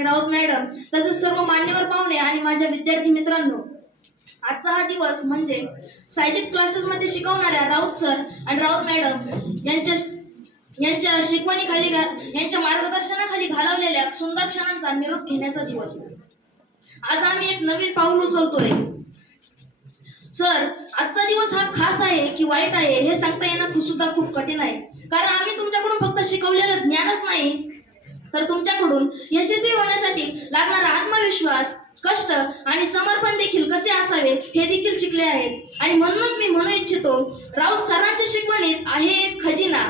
आणि राऊत मॅडम तसेच सर्व मान्यवर पाहुणे आणि माझ्या विद्यार्थी मित्रांनो आजचा हा दिवस म्हणजे सायन्टिफिक क्लासेसमध्ये शिकवणाऱ्या राऊत सर आणि राऊत मॅडम यांच्या यांच्या शिकवणीखाली घा- यांच्या मार्गदर्शनाखाली घालवलेल्या सुंदर क्षणांचा निरोप घेण्याचा दिवस. आज आम्ही एक नवीन पाऊल उचलतोय. सर आजचा दिवस हा खास आहे की वाईट आहे हे सांगता येणं सुद्धा खूप कठीण आहे. कारण आम्ही तुमच्याकडून फक्त शिकवलेलं ज्ञानच नाही तर तुमच्याकडून यशस्वी होण्यासाठी लागणारा आत्मविश्वास कष्ट आणि समर्पण देखील कसे असावे हे देखील शिकले आहेत आणि म्हणूनच मी म्हणू इच्छितो राऊत सरांच्या शिकवणीत आहे एक खजिना.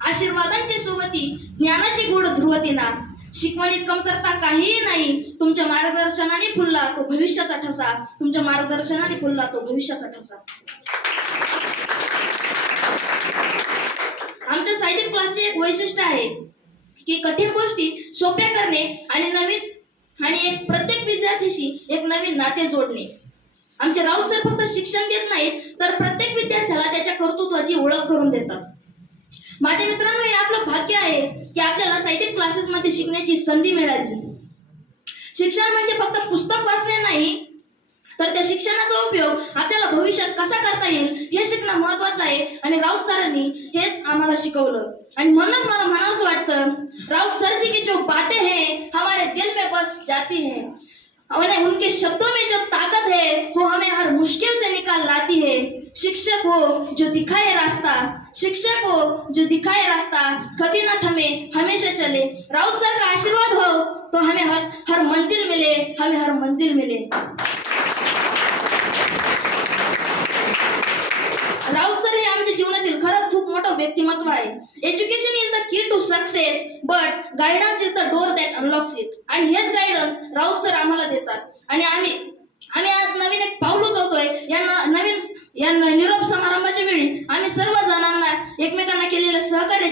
आशीर्वादांची सोबती ज्ञानाची गोड ध्रुवतीना. शिकवणीत कमतरता काहीही नाही. तुमच्या मार्गदर्शनाने फुलला तो भविष्याचा ठसा. तुमच्या मार्गदर्शनाने फुलला तो भविष्याचा ठसा. आमच्या सायन्स क्लासचे एक वैशिष्ट्य आहे. की कठीण गोष्टी सोप्या करणे आणि नवीन आणि एक प्रत्येक विद्यार्थ्याशी एक नवीन नाते जोडणे. आमचे राऊत सर फक्त शिक्षण देत नाहीत तर प्रत्येक विद्यार्थ्याला त्याच्या कर्तृत्वाची ओळख करून देतात. माझ्या मित्रांनो हे आपलं भाग्य आहे की आपल्याला साहित्यिक क्लासेसमध्ये शिकण्याची संधी मिळाली. शिक्षण म्हणजे फक्त पुस्तक वाचणे नाही तर त्या शिक्षणाचा उपयोग आपल्याला भविष्यात कसा करता येईल हे शिकणं महत्वाचं आहे. आणि राऊत सरांनी हेच आम्हाला शिकवलं. आणि म्हणूनच मला म्हणावंच वाटतं राऊत सर जी की जो बातें हैं हमारे दिल में बस जाती हैं. और उनके शब्दों में जो ताकत है वो हमें हर मुश्किल से निकाल लाती है. शिक्षक हो जो दिखाए रास्ता शिक्षक हो जो दिखाए रास्ता कभी ना थमे हमेशा चले. राउत सर का आशीर्वाद तो हमें हर हर मंजिल मिले हमें हर मंजिल मिले। राऊत सर हे आमच्या जीवनातील खरंच खूप मोठं व्यक्तिमत्व आहे. Education is the key to success but guidance is the door that unlocks it आणि हेच गायडन्स राऊत सर आम्हाला देतात. आणि आम्ही आम्ही आज नवीन एक पाऊल उचलतोय. या नवीन या निरोप समारंभाच्या वेळी आम्ही सर्व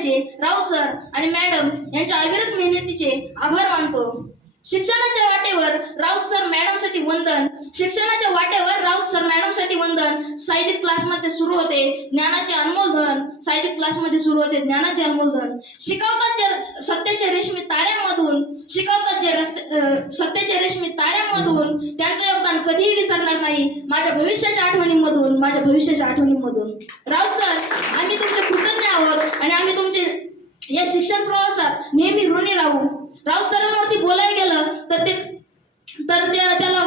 सहकार्याचे राव सर आणि मॅडम यांच्या अविरत मेहनतीचे आभार मानतो. शिक्षणाच्या वाटेवर राऊत सर मॅडमसाठी वंदन शिक्षणाच्या वाटेवर राऊत सर मॅडमसाठी वंदन साहित्यिक क्लासमध्ये सुरू होते ज्ञानाचे अनमोल धन साहित्यिक क्लासमध्ये सुरू होते ज्ञानाचे अनमोल धन. शिकवतात सत्याच्या रेशमी ताऱ्यांमधून शिकवतात जे रस्ते सत्तेचे रेशमी ताऱ्यांमधून त्यांचं योगदान कधीही विसरणार नाही. माझ्या भविष्याच्या आठवणींमधून माझ्या भविष्याच्या आठवणींमधून. राऊत सर आम्ही तुमचे कृतज्ञ आहोत आणि आम्ही तुमचे या शिक्षण प्रवासात नेहमी ऋणी राहू. राऊत सरांवरती बोलायला गेलं तर ते तर त्याला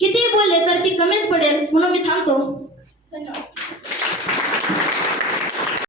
कितीही बोलले तर ती कमीच पडेल. म्हणून मी थांबतो. धन्यवाद.